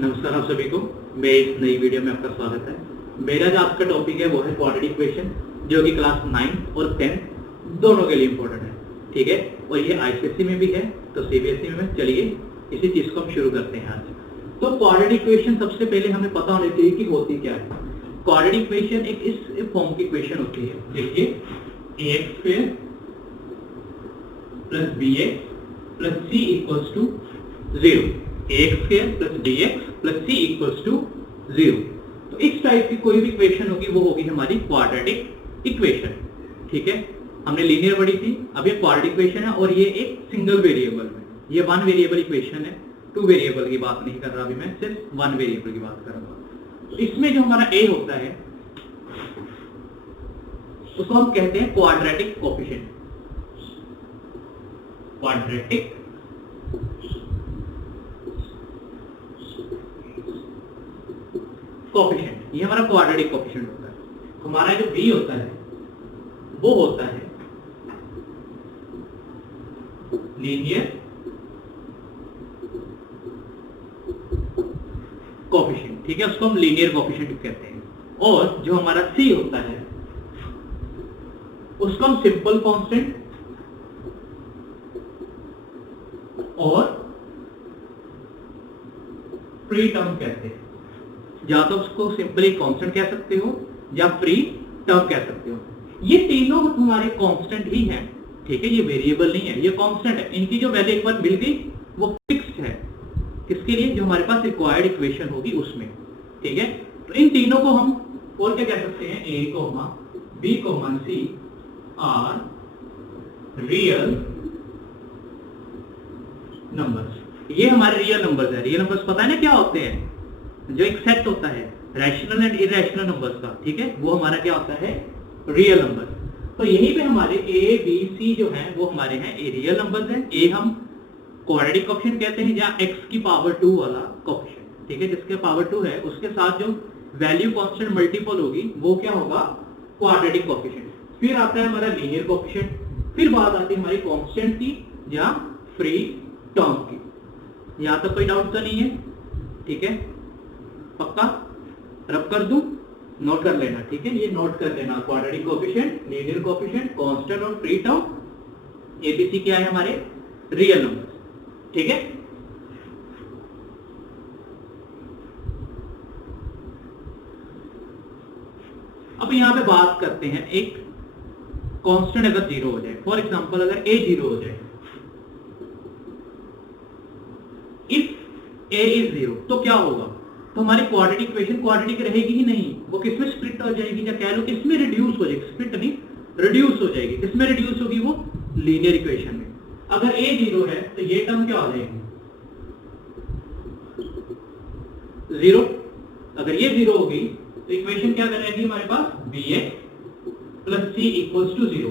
नमस्कार आप सभी को, मेरे इस नई वीडियो में आपका स्वागत है। मेरा जो आज का टॉपिक है वो है क्वाड्रेटिक इक्वेशन, जो कि क्लास 9 और 10 दोनों के लिए इम्पोर्टेंट है। ठीक है, और ये आईसीएसई में भी है तो सीबीएसई में। चलिए इसी चीज को हम शुरू करते हैं आज। तो क्वाड्रेटिक इक्वेशन सबसे पहले हमें पता होना चाहिए कि होती क्या है। क्वाड्रेटिक इक्वेशन एक इस फॉर्म की इक्वेशन होती है। देखिए ax² + bx + c = 0। ax² + bx + c = 0। तो इस टाइप की कोई भी इक्वेशन होगी वो होगी हमारी क्वाड्रेटिक इक्वेशन। ठीक है, हमने लीनियर पढ़ी थी, अब ये क्वाड्रेटिक इक्वेशन है और ये एक सिंगल वेरिएबल में, ये 1 वेरिएबल इक्वेशन है। 2 वेरिएबल की बात नहीं कर रहा अभी मैं, सिर्फ 1 वेरिएबल की बात कर रहा हूँ। तो इसमें जो हमारा a होता है उसको हम कहते हैं क्वाड्रेटिक कोएफिशिएंट। क्वाड्रेटिक कोएफिशिएंट, ये हमारा क्वाड्रेटिक कोएफिशिएंट होता है। हमारा जो b होता है वो होता है लीनियर कोएफिशिएंट। ठीक है, उसको हम लीनियर कोएफिशिएंट कहते हैं। और जो हमारा c होता है उसको हम सिंपल कांस्टेंट और फ्री टर्म कहते हैं। या तो उसको सिंपली कांस्टेंट कह सकते हो या फ्री टर्म कह सकते हो। ये तीनों हमारे कांस्टेंट ही हैं। ठीक है, ये वेरिएबल नहीं है, ये कांस्टेंट है। इनकी जो वैल्यू एक बार मिल गई वो फिक्स्ड है। किसके लिए? जो हमारे पास रिक्वायर्ड इक्वेशन होगी उसमें। ठीक है, तो इन तीनों को हम और क्या कह सकते हैं? a, b, c are real numbers. ये हमारे रियल नंबर्स है। रियल नंबर्स पता है ना क्या होते हैं? जो एक सेट होता है रैशनल एंड इरेशनल नंबर्स का। ठीक है, वो हमारा क्या होता है? Real numbers. तो यहीं पे हमारे a, b, c जो हैं वो हमारे हैं रियल नंबर्स हैं। a हम क्वाड्रेटिक कोएफिशिएंट कहते हैं, या x⁻² वाला कोएफिशिएंट। ठीक है, जिसके पावर 2 है उसके साथ जो वैल्यू कांस्टेंट मल्टीपल होगी वो क्या होगा? Quadratic coefficient. फिर आता है हमारा लीनियर कोएफिशिएंट। फिर बात आती है हमारी कांस्टेंट की या फ्री टर्म की। यहां तक कोई डाउट तो नहीं है? ठीक है, पक्का? रब कर दूं? नोट कर लेना। ठीक है, ये नोट कर लेना। Quadratic coefficient, linear coefficient, constant और फ्री टर्म। एबीसी क्या है? हमारे रियल नंबर्स। ठीक है, अब यहां पे बात करते हैं एक कांस्टेंट अगर 0 हो जाए। फॉर एग्जांपल अगर a 0 हो जाए, इफ a इज 0 तो क्या होगा? तो हमारी क्वाड्रेटिक इक्वेशन क्वाड्रेटिक रहेगी ही नहीं, वो किसमें स्प्लिट हो जाएगी, या कह लो किसमें रिड्यूस हो जाएगी? स्प्लिट नहीं, रिड्यूस हो जाएगी। किसमें रिड्यूस होगी? वो लीनियर इक्वेशन में। अगर a 0 है तो ये टर्म क्या हो जाएगी? 0। अगर ये 0 हो गई तो इक्वेशन क्या रहेगी हमारे पास? bx + c = 0।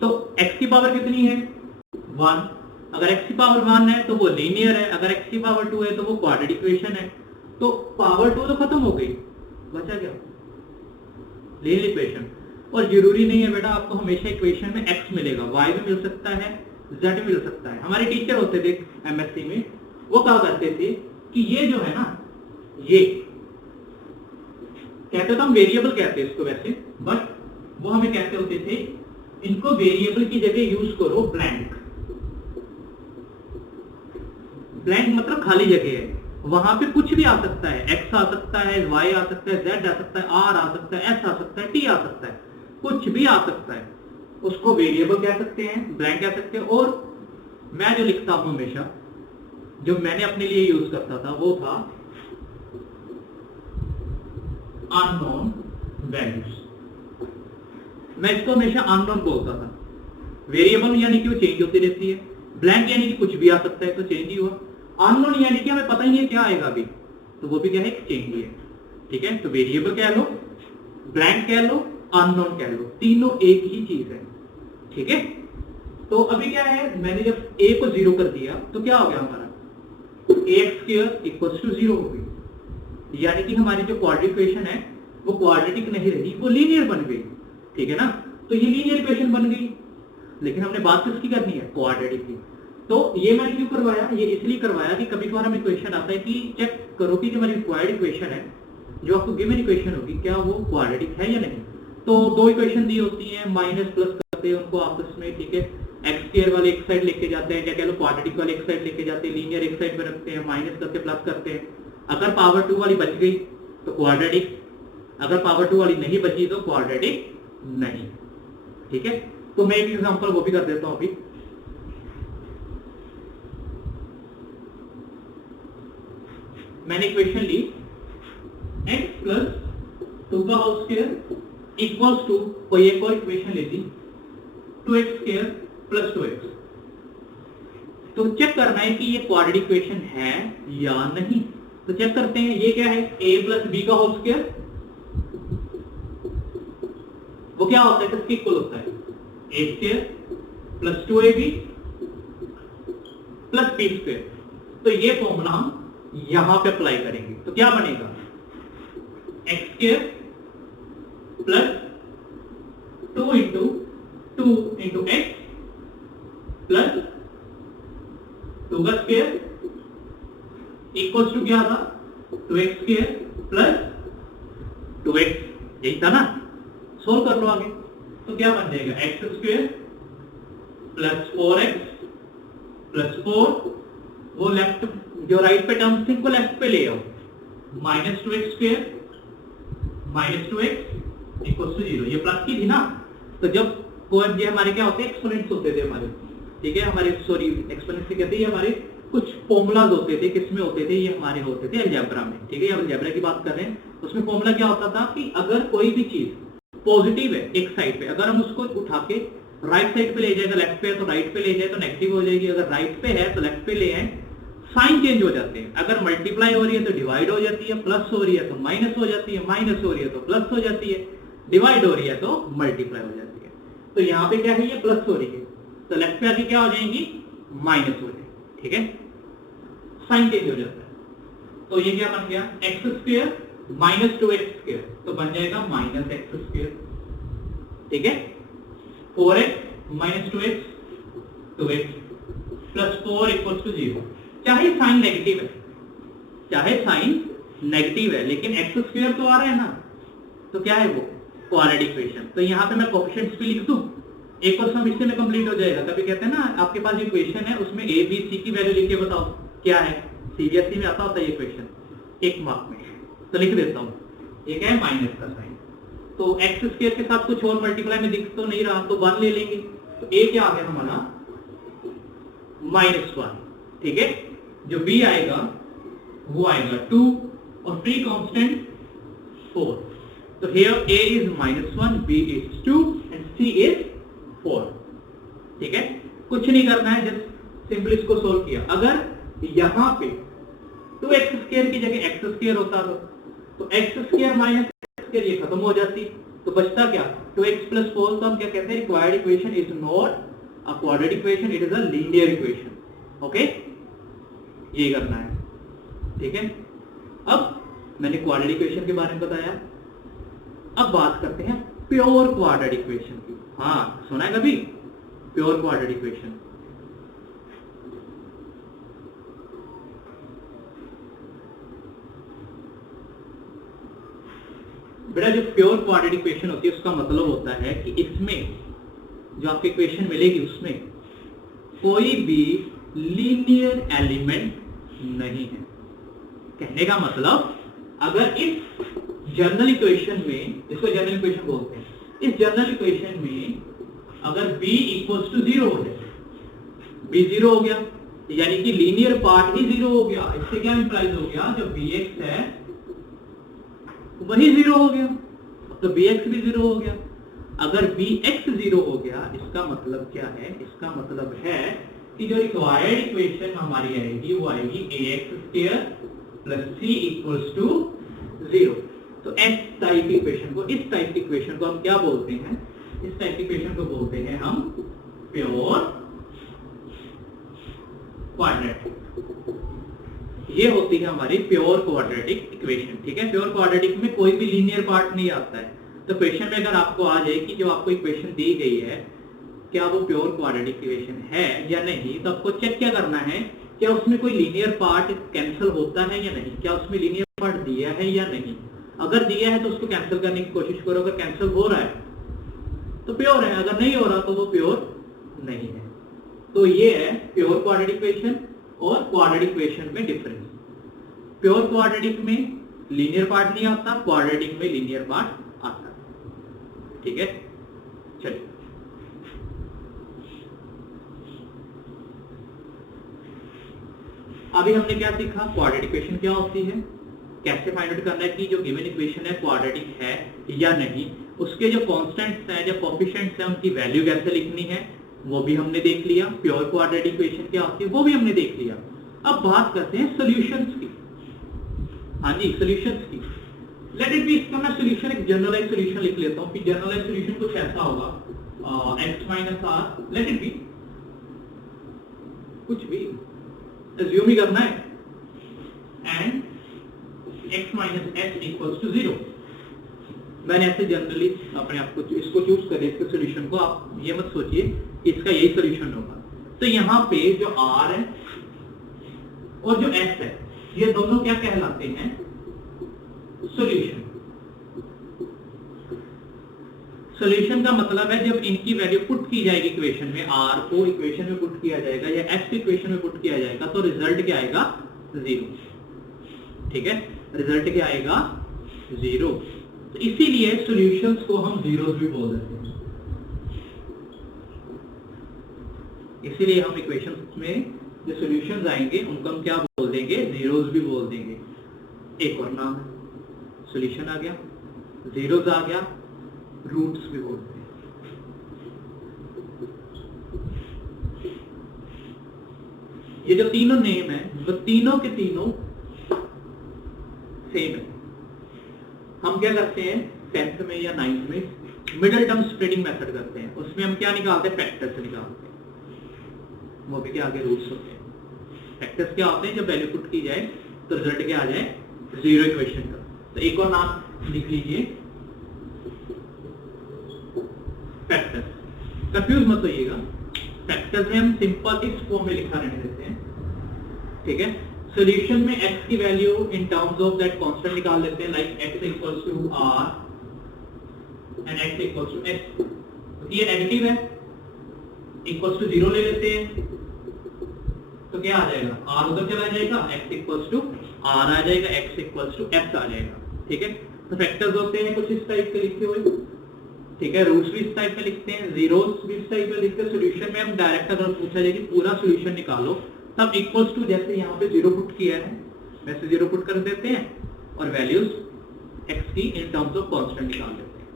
तो x की पावर कितनी है? 1। अगर x की पावर 1 है तो वो लीनियर है, अगर x की पावर 2 है तो वो क्वाड्रेटिक इक्वेशन है। तो पावर 2 तो खत्म हो गई, बचा क्या? Linear equation. और जरूरी नहीं है बेटा आपको हमेशा इक्वेशन में x मिलेगा, y भी मिल सकता है, z भी मिल सकता है। हमारे टीचर होते थे एमएससी में, वो कहा करते थे कि ये जो है ना, ये कहते तो हम वेरिएबल कहते हैं इसको वैसे, बट वो हमें कहते होते थे इनको वेरिएबल की जगह यूज करो ब्लैंक। ब्लैंक मतलब खाली जगह है, वहां पे कुछ भी आ सकता है। x आ सकता है, y आ सकता है, z आ सकता है, r आ सकता है, s आ सकता है, t आ सकता है, कुछ भी आ सकता है। उसको वेरिएबल कह सकते हैं, ब्लैंक कह सकते हैं। और मैं जो लिखता हूं हमेशा, जो मैंने अपने लिए यूज करता था वो था अननोन वैल्यूज। मैं इसको हमेशा अननोन बोलता था। वेरिएबल यानी कि वो चेंज होती रहती है, ब्लैंक यानी कि कुछ भी आ सकता है तो चेंज ही हुआ, अननोन यानी कि हमें पता ही नहीं है क्या आएगा अभी, तो वो भी क्या है? चेंज ही है। ठीक है, तो वेरिएबल कह लो, ब्लैंक कह लो, अननोन कह लो, तीनों एक ही चीज है। ठीक है, तो अभी क्या है? मैंने जब a को 0 कर दिया तो क्या हो गया हमारा? ax² = 0 हो गई। यानी कि हमारी जो क्वाड्रेटिक इक्वेशन है वो क्वाड्रेटिक नहीं रही, वो लीनियर बन गई। ठीक है ना, तो ये लीनियर इक्वेशन बन गई। लेकिन हमने बात किसकी करनी है? क्वाड्रेटिक की। तो ये मैंने क्यों करवाया, ये इसलिए करवाया कि कभी कभार हमें क्वेश्चन आता है कि चेक करो कि जो हमारी रिक्वायर्ड इक्वेशन है, जो आपको गिवन इक्वेशन होगी, क्या वो क्वाड्रेटिक है या नहीं। तो दो इक्वेशन दी होती हैं, माइनस प्लस करते हैं उनको आपस में, ठीक है। एक्स स्क्वायर वाले एक साइड लेके जाते हैं, या कह लो क्वाड्रेटिक वाले एक साइड लेके जाते हैं, लीनियर एक साइड पे रखते हैं, माइनस करते प्लस करते हैं। अगर पावर 2 वाली बच गई तो क्वाड्रेटिक, अगर पावर 2 वाली नहीं बची तो क्वाड्रेटिक नहीं, ठीक है। तो मैं एक एग्जांपल वो भी कर देता हूं अभी। मैंने इक्वेशन ली x प्लस 2 का होल स्क्वायर इक्वल्स टू, कोई एक और इक्वेशन ले ली 2x स्क्वायर प्लस 2x। तो चेक करना है कि ये क्वाड्रेटिक इक्वेशन है या नहीं। तो चेक करते हैं, ये क्या है, a प्लस b का होल स्क्वायर, वो क्या होता है, किसके इक्वल होता है, a square plus 2ab plus b square. तो ये फॉर्मूला हम यहां पे अप्लाई करेंगे, तो क्या बनेगा, x square plus 2 into x plus 2 का स्क्वायर इक्वल्स टू क्या था, 2x स्क्वायर प्लस 2x, यही था ना। सोल्व कर लो आगे, तो क्या बन जाएगा, x square plus 4x plus 4, वो लेफ्ट जो राइट पे टर्म्स थे उनको लेफ्ट पे ले आओ, minus 2x square minus 2x equals to 0। ये प्लस की थी ना, तो जब कोई ये हमारे क्या होते हैं, एक्सपोनेंट्स होते थे हमारे, ठीक है, हमारे सॉरी एक्सपोनेंट्स से कहते हैं हमारे कुछ फॉर्मूलाज होते थे, किसमें होते थे, ये हमारे होते थे अलजेब्रा में, ठीक है। अब अलजेब्रा की बात कर रहे हैं, उसमें फॉर्मूला क्या होता था कि अगर कोई भी चीज पॉजिटिव है एक साइड पे, अगर हम उसको उठा के राइट साइड पे ले जाएगा, लेफ्ट पे है तो राइट पे ले जाए तो नेगेटिव हो जाएगी, अगर राइट पे है तो लेफ्ट पे ले आए, साइन चेंज हो जाते हैं। अगर मल्टीप्लाई हो रही है तो डिवाइड हो जाती है, प्लस हो रही है तो माइनस हो जाती है, माइनस हो रही है तो प्लस हो जाती है, डिवाइड हो रही है तो मल्टीप्लाई हो जाती है। तो यहाँ पे क्या है, ये प्लस हो रही है, तो लेफ्ट पे आके क्या हो जाएंगी, माइनस हो जाएगी, ठीक है, साइन चेंज हो जाता है। तो ये क्या बन गया, x square minus 2x square, तो बन जाएगा माइनस एक्स स्क्वायर, ठीक है। 4x minus 2x plus 4 equals to 0। चाहे साइन नेगेटिव है, चाहे साइन नेगेटिव है, लेकिन एक्स स्क्वायर तो आ रहा है ना, तो क्या है वो क्वाड्रेटिक इक्वेशन। तो यहाँ पे मैं कोएफिशिएंट्स भी लिख दूं, एक और सम इससे में कंप्लीट हो जाएगा। कभी कहते हैं ना, आपके पास इक्वेशन है, उसमें a b c की वैल्यू लिख के बताओ क्या है, सीबीएसई में आता होता है ये क्वेश्चन एक मार्क में, तो लिख देता हूँ, ये क्या है, माइनस का साइन। तो एक्स स्क्वायर के साथ कुछ और मल्टीप्लाई में दिख तो नहीं रहा, तो 1 ले लेंगे, तो a क्या आ गया हमारा, -1, ठीक है। जो b आएगा वो आएगा 2 और प्री कांस्टेंट 4। तो here a is -1, b is 2 and c is 4, ठीक है। कुछ नहीं करना है, जस्ट सिंपली इसको सोल्व किया। अगर यहां पे 2x स्क्वायर की जगह x स्क्वायर होता तो x square minus x square ये खत्म हो जाती, तो बचता क्या, 2x प्लस 4। तो हम क्या कहते हैं, required equation is not a quadratic equation, it is a linear equation, okay. ये करना है, ठीक है। अब मैंने क्वाड्रेटिक इक्वेशन के बारे में बताया, अब बात करते हैं प्योर क्वाड्रेटिक इक्वेशन की। हाँ, सुना है कभी प्योर क्वाड्रेटिक इक्वेशन? बेटा जो प्योर क्वाड्रेटिक इक्वेशन होती है उसका मतलब होता है कि इसमें जो आपकी इक्वेशन मिलेगी उसमें कोई भी लीनियर एलिमेंट नहीं है। कहने का मतलब, अगर इस जनरल इक्वेशन में, इसको जनरल इक्वेशन बोलते हैं, इस जनरल इक्वेशन में अगर b इक्वल्स टू 0 हो जाए, b 0 हो गया, यानी कि लीनियर पार्ट ही 0 हो गया। इससे क्या इंप्लाइज हो गया, जो bx है वही 0 हो गया, तो bx भी 0 हो गया। अगर bx 0 हो गया, इसका मतलब क्या है, इसका मतलब है कि जो रिक्वायर्ड इक्वेशन हमारी आएगी वो आएगी ax square plus c equals to 0। तो इस टाइप की इक्वेशन को, इस टाइप की इक्वेशन को हम क्या बोलते हैं, इस टाइप की इक्वेशन को बोलते हैं हम प्योर क्वाड्रेटिक। ये होती है हमारी प्योर क्वाड्रेटिक इक्वेशन, ठीक है। प्योर क्वाड्रेटिक में कोई भी लीनियर पार्ट नहीं आता है। तो क्वेश्चन में अगर आपको आ जाए कि जो आपको इक्वेशन दी गई है क्या वो प्योर क्वाड्रेटिक इक्वेशन है या नहीं, तो आपको चेक क्या करना है, क्या उसमें कोई लीनियर पार्ट कैंसिल होता है या नहीं, क्या उसमें लीनियर पार्ट दिया है या नहीं। अगर दिया है तो उसको कैंसिल करने की कोशिश करो, अगर कैंसिल हो रहा है तो प्योर है, अगर नहीं हो रहा तो वो प्योर नहीं है। तो ये है प्योर क्वाड्रेटिक इक्वेशन और क्वाड्रेटिक इक्वेशन में डिफरेंस। प्योर क्वाड्रेटिक में लीनियर पार्ट नहीं आता, क्वाड्रेटिक में लीनियर पार्ट आता है। ठीक है, चलिए अभी हमने क्या सीखा, क्वाड्रेटिक इक्वेशन क्या होती है, कैसे फाइंड आउट करना है कि जो गिवन इक्वेशन है क्वाड्रेटिक है या नहीं, उसके जो कांस्टेंट्स हैं, जो कोएफिशिएंट्स हैं, उनकी वैल्यू कैसे लिखनी है वो भी हमने देख लिया। प्योर क्वाड्रेटिक इक्वेशन क्या होती है वो भी हमने देख लिया। अब बात करते हैं सॉल्यूशंस की। हाँ जी, सॉल्यूशंस की। लेट इट बी, इसका मैं सॉल्यूशन एक जनरलाइज सॉल्यूशन लिख लेता हूं कि जनरलाइज सॉल्यूशन कुछ ऐसा होगा, x minus r, let it be, कुछ भी एज्यूम ही करना है, and x minus s equals to 0। मैंने ऐसे जनरली अपने आप को इसको चूज करे, इसके सॉल्यूशन को। आप ये मत सोचिए कि इसका यही सॉल्यूशन होगा। तो यहाँ पे जो r है और जो s है, ये दोनों क्या कहलाते हैं, सॉल्यूशन। सॉल्यूशन का मतलब है जब इनकी वैल्यू पुट की जाएगी इक्वेशन में, r को इक्वेशन में पुट किया जाएगा या s को इक्वेशन में पुट किया जाएगा, तो रिजल्ट क्या आएगा, 0। ठीक है, रिजल्ट क्या आएगा, 0। तो इसीलिए सॉल्यूशंस को हम जीरोस भी बोल देते हैं। इसीलिए हम इक्वेशंस में जो सॉल्यूशंस आएंगे उनको हम क्या बोल देंगे, जीरोस भी बोल देंगे। एक और नाम है, सॉल्यूशन आ गया, जीरोस आ गया, रूट्स भी बोलते हैं। ये जो तीनों नेम है वो तीनों के तीनों सेम है। हम क्या करते हैं 10th में या 9th में मिडिल टर्म स्प्लिटिंग मेथड करते हैं, उसमें हम क्या निकालते हैं, फैक्टर्स निकालते हैं, वो भी क्या आगे रूट्स होते हैं। फैक्टर्स क्या होते हैं, जब वैल्यू पुट की जाए तो रिजल्ट क्या आ जाए, 0 इक्वेशन का। तो एक और नाम लिख लीजिए, फैक्टर्स। कंफ्यूज मत होइएगा, फैक्टर्स में हम सिंपल इस फॉर्म में लिखा रहने देते हैं। ठीक है, सॉल्यूशन में x की value in terms of that constant निकाल लेते हैं, like x equals to r and x equals to s। तो ये नेगेटिव है, इक्वल्स टू 0 ले लेते हैं, तो क्या आ जाएगा, r उधर चला जाएगा, x इक्वल्स टू r आ जाएगा, x इक्वल्स टू s आ जाएगा। ठीक है, तो फैक्टर्स होते हैं कुछ इस टाइप के लिखे हुए। ठीक है, रूट्स भी इस टाइप में लिखते हैं, जीरोस भी इस टाइप में लिखते हैं। सॉल्यूशन में हम डायरेक्ट अगर पूछा जाए कि पूरा सॉल्यूशन निकालो, तब इक्वल्स टू जैसे यहाँ पे 0 पुट किया है वैसे 0 पुट कर देते हैं और वैल्यूज x की इन टर्म्स ऑफ कांस्टेंट निकाल देते हैं।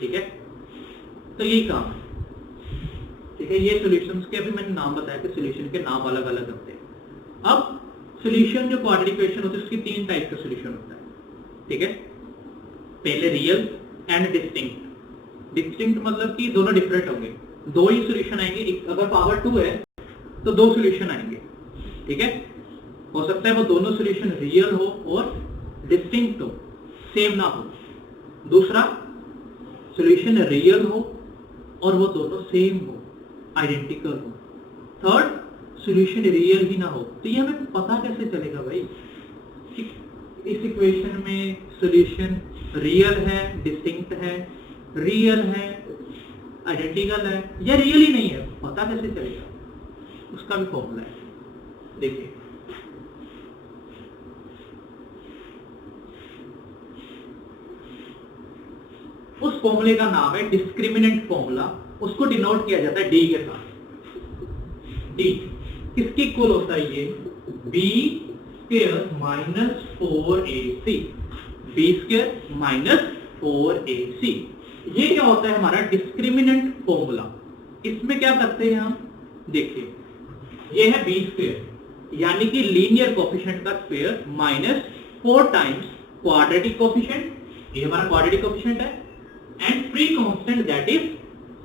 ठीक है, तो यही काम है। ठीक है, ये सॉल्यूशंस के अभी मैंने नाम बताया कि सॉल्यूशन के नाम अलग अलग होते हैं। अब सॉल्यूशन जो क्वाड्रेटिक इक्वेशन होती है उसकी 3 टाइप का सॉल्यूशन होता है। ठीक है, पहले रियल एंड डिस्टिंक्ट। डिस्टिंक्ट मतलब कि दोनों डिफरेंट होंगे, दो ही सॉल्यूशन आएंगे। अगर पावर 2 है तो 2 सॉल्यूशन आएंगे। ठीक है, हो सकता है वो दोनों सॉल्यूशन रियल हो और डिस्टिंक्ट हो, सेम ना हो। दूसरा सॉल्यूशन रियल हो और वो दोनों सेम हो, आइडेंटिकल हो। थर्ड सॉल्यूशन रियल ही ना हो। तो ये हमें पता कैसे चलेगा भाई कि इस इक्वेशन में सॉल्यूशन रियल है, डिस्टिंक्ट है, रियल है, आइडेंटिकल है या रियल ही नहीं है, पता कैसे चलेगा? उसका भी फॉर्मूला है, देखिए। उस फॉर्मूले का नाम है डिस्क्रिमिनेंट फॉर्मूला। उसको डिनोट किया जाता है डी के साथ। डी किसके इक्वल होता है? ये b square minus 4ac। B square minus 4ac। ये क्या होता है? हमारा डिस्क्रिमिनेंट फॉर्मूला। इसमें क्या करते हैं हम, देखिए ये है बी स्क्वायर यानी कि लीनियर कोएफिशिएंट का square minus 4 times quadratic coefficient, ये हमारा क्वाड्रेटिक कोएफिशिएंट है, and free constant that is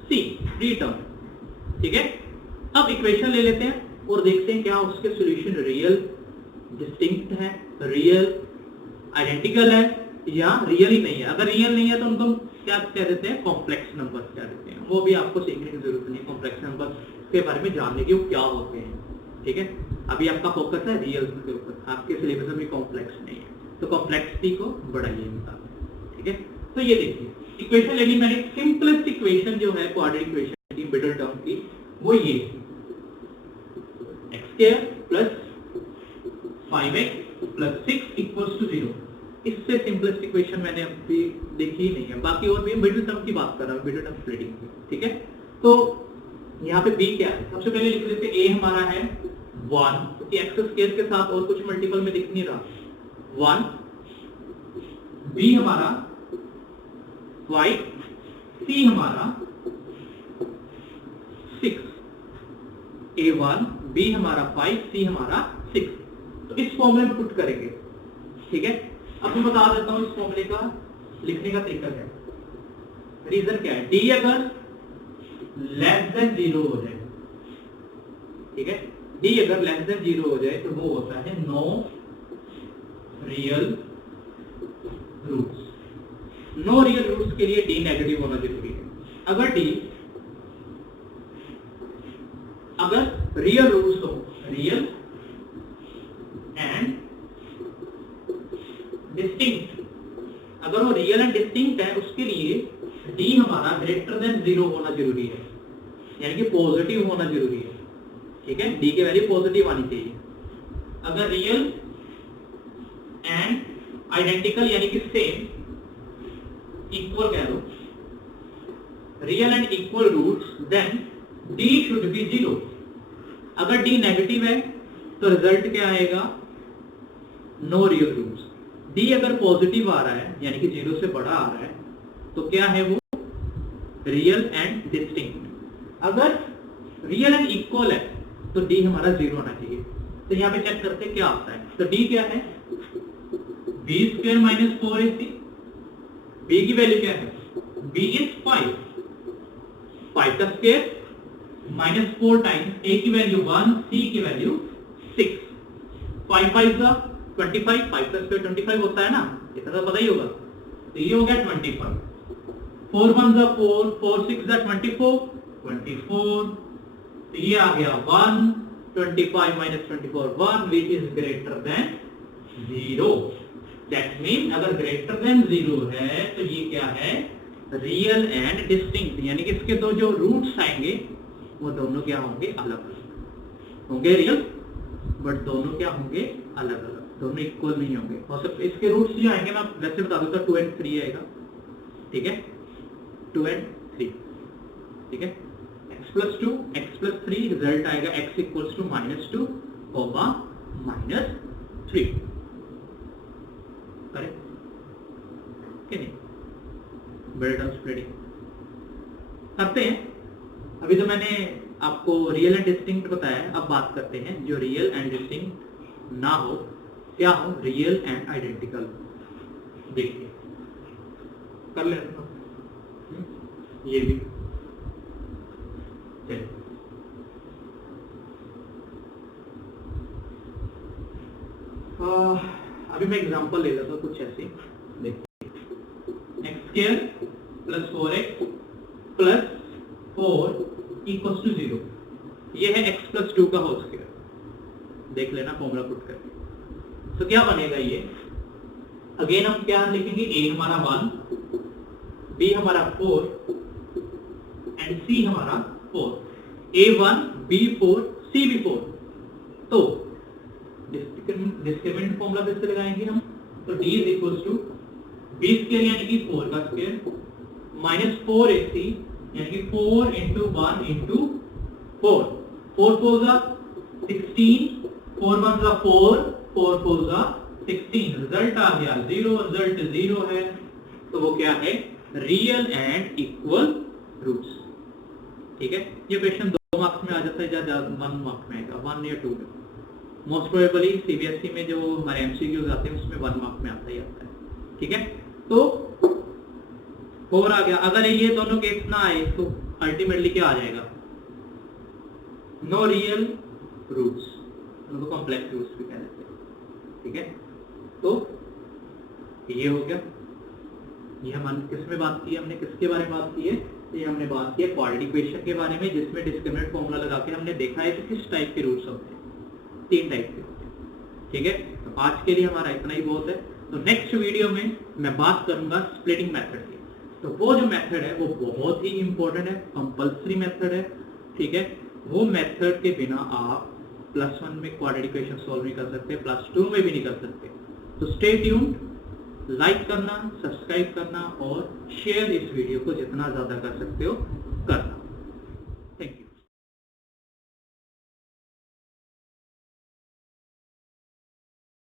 c, free term. ठीक है, अब इक्वेशन ले लेते हैं और देखते हैं क्या उसके सॉल्यूशन रियल, डिस्टिंक्ट है, रियल, आइडेंटिकल है या रियल ही नहीं है। अगर रियल नहीं है तो उनको क्या कह देते हैं, कॉम्प्लेक्स नंबर कह देते हैं। वो भी आपको सीखने की जरूरत नहीं, कॉम्प्लेक्स नंबर के बारे में जानने की वो क्या होते हैं, ठीक है। अभी आपका फोकस है रियल के ऊपर, आपके सिलेबस में कॉम्प्लेक्स नहीं है, तो कॉम्प्लेक्सिटी को बढ़ाइए निकाल, ठीक है। तो ये देखिए इक्वेशन लेनी मैंने, सिंपलेस्ट इक्वेशन जो है क्वाड्रेटिक इक्वेशन की मिडिल टर्म की, वो ये x² plus 5x plus 6 equals to 0। इससे सिंपलेस्ट इक्वेशन मैंने अभी देखी ही नहीं है। बाकी और भी मिडिल टर्म की बात कर रहा हूँ, मिडिल टर्म स्प्लिटिंग की, ठीक है। तो यहाँ पे b क्या है, सबसे पहले लिख लेते हैं a हमारा है 1, क्योंकि एक्स स्क्वायर के साथ और कुछ मल्टीपल में दिख नहीं रहा 1, b हमारा 5, c हमारा 6, a1 b हमारा 5 c हमारा 6। तो इस फॉर्मूले में पुट करेंगे, ठीक है। अब मैं बता देता हूं इस फॉर्मूले का लिखने का तरीका क्या है। रीजन क्या है, d अगर लेस देन 0 हो जाए, ठीक है, d अगर लेस देन 0 हो जाए तो वो होता है no real roots. No real roots के लिए d नेगेटिव होना जरूरी है। अगर d अगर रियल रूट्स हो, रियल एंड डिस्टिंक्ट, अगर वो रियल एंड डिस्टिंक्ट है उसके लिए d हमारा ग्रेटर देन 0 होना जरूरी है, यानी कि पॉजिटिव होना जरूरी है, ठीक है। d की वैल्यू पॉजिटिव आनी चाहिए। अगर रियल एंड आइडेंटिकल यानी कि सेम, इक्वल कह लो, real and equal roots, then d should be 0। अगर d नेगेटिव है तो रिजल्ट क्या आएगा, नो रियल रूट्स। d अगर पॉजिटिव आ रहा है यानी कि 0 से बड़ा आ रहा है तो क्या है वो, रियल एंड डिस्टिंक्ट। अगर रियल एंड इक्वल है तो d हमारा 0 होना चाहिए। तो यहाँ पे चेक करते क्या आता है। तो d क्या है, b² माइनस 4ac। b की वैल्यू क्या है, b इज 5, 5 का स्क्वायर माइनस 4 टाइम्स a की वैल्यू 1, c की वैल्यू 6, 5 5 का 25, 5 का स्क्वायर 25 होता है ना, इतना तो पता ही होगा। तो ये हो गया 25, 4 1 जा 4, 4 6 जा 24, 24। तो ये आ गया 1, 25 minus 24 1, which is greater than 0। That means अगर greater than 0 है तो ये क्या है, रियल एंड डिस्टिंक्ट, यानी कि इसके दो जो रूट्स आएंगे वो दोनों क्या होंगे, अलग अलग होंगे। रियल बट दोनों क्या होंगे, अलग अलग, दोनों इक्वल नहीं होंगे। और सब इसके रूट्स जो आएंगे मैं वैसे बता दूं तो 2 and 3 आएगा, ठीक है, 2 and 3, ठीक है। x plus 2, x plus 3 result आएगा x इक्वल्स टू -2, -3, करेक्ट कि नहीं। बड़े टर्म स्प्लिटिंग करते हैं। अभी तो मैंने आपको रियल एंड डिस्टिंक्ट बताया, अब बात करते हैं जो रियल एंड डिस्टिंक्ट ना हो, क्या हो, रियल एंड आइडेंटिकल। देखिए कर ले ये भी चलिए। अभी मैं एग्जांपल ले लेता हूँ कुछ ऐसे। देखिए x² plus 4x plus 4 equals to 0। ये है x प्लस 2 का होल स्क्वायर। देख लेना फॉर्मूला पुट करके। तो क्या बनेगा ये, अगेन हम क्या लिखेंगे, a हमारा 1, b हमारा 4 एंड c हमारा 4। a1 b4 c भी 4। तो डिस्क्रिमिनेंट फॉर्मूला कैसे लगाएंगे हम, तो d is equals to b square यानी कि 4 का स्क्वायर माइनस 4ac यानी कि 4 इंटू 1 इंटू 4, 4 4 जा 16, 4 1 जा 4, 4 4 जा 16। रिजल्ट आ गया 0, रिजल्ट 0 है। तो वो क्या है, रियल एंड इक्वल रूट्स, ठीक है। ये क्वेश्चन 2 मार्क्स में आ जाता है या 1 मार्क्स में आएगा, 1 या 2 में। मोस्ट प्रोबेबली सीबीएसई में जो हमारे एमसीक्यूज आते हैं उसमें 1 मार्क्स में आता ही आता है, ठीक है। तो 4 आ गया। अगर ये दोनों केस ना आए तो अल्टीमेटली क्या आ जाएगा, नो रियल रूट्स, उनको कॉम्प्लेक्स रूट्स भी कह देते हैं, ठीक है। तो ये हो गया। ये हम किस में बात की है, हमने किसके बारे में बात की है, ये हमने बात की है क्वाड्रेटिक इक्वेशन के बारे में, जिसमें डिस्क्रिमिनेंट फॉर्मूला लगा के हमने देखा है कि किस टाइप के रूट्स होते हैं, 3 टाइप के होते हैं। ठीक है, तो आज के लिए हमारा इतना ही बहुत है। तो नेक्स्ट वीडियो में मैं बात करूंगा स्प्लिटिंग मेथड की। तो वो जो मेथड है वो बहुत ही इंपॉर्टेंट है, कंपल्सरी मेथड है। ठीक है, वो मेथड के बिना आप +1 में क्वाड्रेटिक इक्वेशन सॉल्व नहीं कर सकते, +2 में भी नहीं कर सकते। तो स्टे ट्यून्ड, लाइक करना, सब्सक्राइब करना और शेयर इस वीडियो को जितना ज़्यादा कर सकते हो